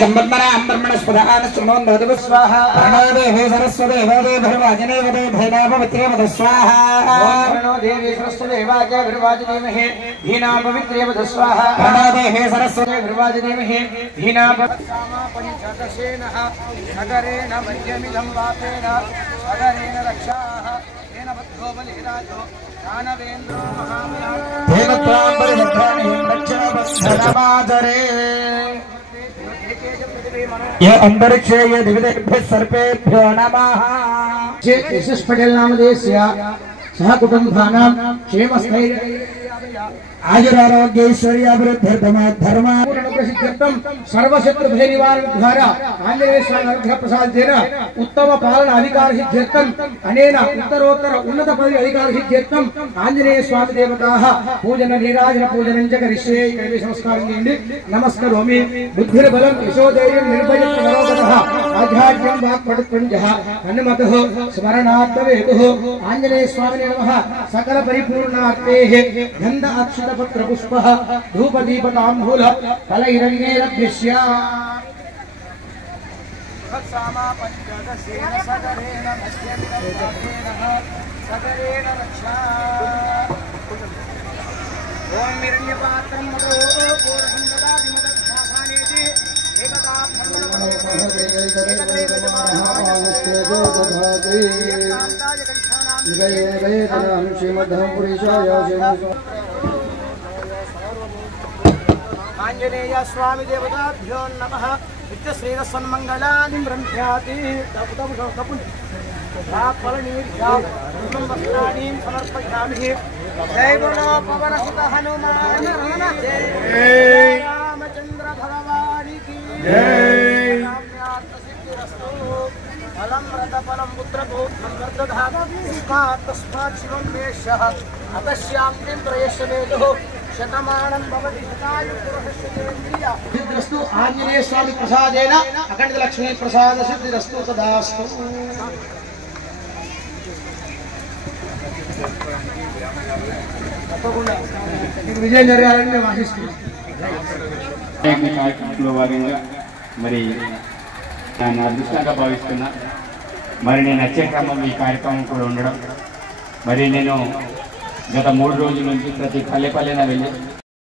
जम्बन्मनां ब्रह्मणस्पदान सुनोन्दोदव स्वाहा प्रणो देवी सरस्वती देवी भर्वाजने वदे धैनापवित्रे वद स्वाहा प्रणो देवी सरस्वती वाजे भर्वाजनेमहे धीनापवित्रे वद स्वाहा प्रणो देवी सरस्वती भर्वाजनेमहे धीनापवित्रा पंचदशेनः नगरेण मध्यमिदं वातेन नगरेण रक्षाः तेन बद्धो बलिराजो दानवेन्द्रो महाबलः तेन त्वां परिरक्षामि दक्षिणबन्धनमादरे ये अंतरिक्षे ये दिव्येभ्यः सर्पेभ्यो नमः। यशस् पटेल नामधेयस्य सह कुटुम्बानां क्षेमस्थैर्य आयुरारोग्यैश्वर्याभिवृद्ध्यर्थम धर्म प्रसिद्ध्यर्थं सर्वशत्रु भय निवारण द्वारा आंजनेय स्वामी अनुग्रह प्रसादेन उत्तम पालन अधिकार सिद्ध्यर्थं अनेन उत्तरोत्तर उन्नत पदवी अधिकार सिद्ध्यर्थं आंजनेय स्वामी देवताः पूजन नीराजन पूजनं च करिष्ये कैवे संस्कारं చేయండి नमस्करोमि बुद्धिर्बलं यशोधैर्यं निर्भयत्वं मनोगतः आध्यात्म्यं वाक्पटुत्वञ्जः हनुमतः स्मरणार्थवेतुः आंजनेय स्वामिने नमः सकल परिपूर्णार्थेः गन्ध अक्षत पत्र पुष्पः धूप दीप तांबूल फलैरण्यैरभ्यस्य तत्सामा पंचदशेन सगरेण मध्यमिदं सगरेण रक्षा ओम हिरण्यपात्रं मदो पूर्णसंददादि मदक्षासानेति एकदा आंजनेय स्वामी देवताभ्यो नमः नित्य श्रीर सन्मंगलानि ब्रह्म्याति फलनीर्घ्यानि समर्पयामि जय बोलो पवन सुत हनुमान जय रामचंद्र भगवान की जय फलं रतफलं पुत्रपौत्रं वर्धधात् तस्मात् शिवं वेश्यः अतस्याम्निं प्रयश्यमेतुः शतमानं भवति शतायुर्पुरुषस्येन्द्रिया सिद्धिरस्तु आंजनेय स्वामी प्रसादेन अखंड लक्ष्मी प्रसाद सिद्धिरस्तु तदास्तु విజయం జరగాలని మేము ఆశిస్తున్నాం. కార్యక్రమంలో భాగంగా మరి నేను అదృష్టంగా భావిస్తున్నా. మరి నేను వచ్చే క్రమంలో ఈ కార్యక్రమం కూడా ఉండడం, మరి నేను గత 3 రోజుల నుంచి ప్రతి పల్లె పల్లెన వెళ్ళి